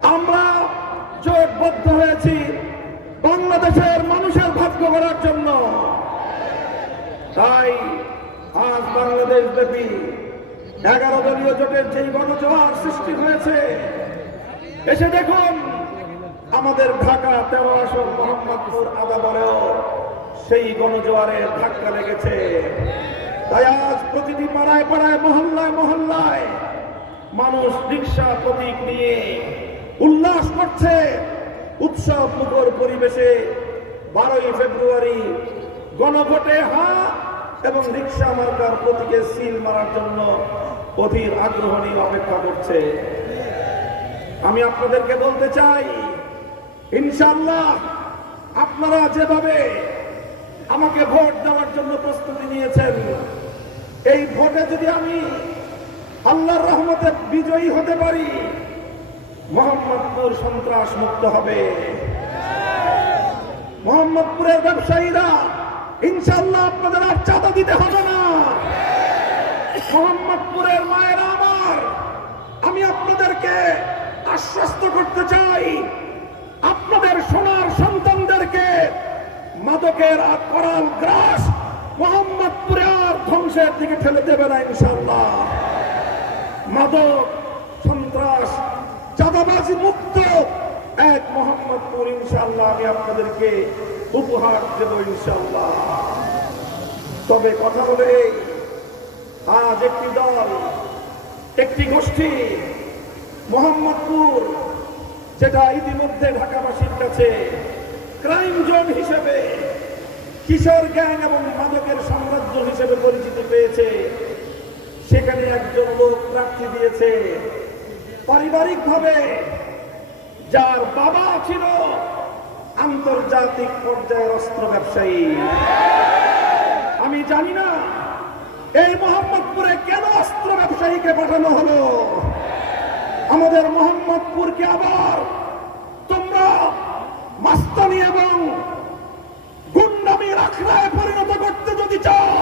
আমরা জোটবদ্ধ হয়েছি বাংলাদেশের মানুষের ভাগ্য করার জন্য। তাই আজ বাংলাদেশ ব্যাপী 11 দলীয় জোটের যেই গণজোয়ার সৃষ্টি হয়েছে, এসে দেখুন আমাদের ঢাকা 13 আসন মোহাম্মদপুর আদাবরেও সেই গণজোয়ারের ধাক্কা লেগেছে। তাই আজ প্রতিটি পাড়ায় পাড়ায় মহল্লায় মহল্লায় মানুষ রিক্সা প্রতীক নিয়ে উল্লাস করছে। উৎসব মুখর পরিবেশে 12ই ফেব্রুয়ারি গণভোটে হ্যাঁ এবং রিক্সা মার্কার প্রতীকে সিল মারার জন্য অধীর আগ্রহ নিয়ে অপেক্ষা করছে। আমি আপনাদেরকে বলতে চাই, ইনশাআল্লাহ আপনারা যেভাবে আমাকে ভোট দেওয়ার জন্য প্রস্তুতি নিয়েছেন, এই ভোটে যদি আমি আল্লাহর রহমতে বিজয়ী হতে পারি, মোহাম্মদপুর সন্ত্রাস মুক্ত হবে। মোহাম্মদপুরের ব্যবসায়ীরা ইনশাআল্লাহ আপনাদের আর চাঁদা দিতে হবে না। মোহাম্মদপুরের মায়েরা আমার, আমি আপনাদেরকে আশ্বস্ত করতে চাই, আপনাদের সোনার সন্তানদেরকে মাদকের আর করাল গ্রাস মোহাম্মদপুরে আর ধ্বংসের দিকে ঠেলে দেবে না ইনশাআল্লাহ। মাদক, সন্ত্রাস, চাঁদাবাজি মুক্ত এক মোহাম্মদপুর ইনশাআল্লাহ আমি আপনাদেরকে উপহার দেব ইনশাআল্লাহ। তবে কথা বলে আজ একটি দল, একটি গোষ্ঠী মোহাম্মদপুর, যেটা ইতিমধ্যে ঢাকাবাসীর কাছে ক্রাইম জোন হিসেবে, কিশোর গ্যাং এবং মাদকের সাম্রাজ্য হিসেবে পরিচিতি পেয়েছে, সেখানে একজন লোক প্রার্থী দিয়েছে পারিবারিকভাবে, যার বাবা ছিল আন্তর্জাতিক পর্যায়ের অস্ত্র ব্যবসায়ী। আমি জানি না এই মোহাম্মদপুরে কেন অস্ত্র ব্যবসায়ীকে পাঠানো হলো। আমাদের মোহাম্মদপুরকে আবার তোমরা মাস্তানি এবং গুন্ডামির আখড়ায় পরিণত করতে যদি চাও,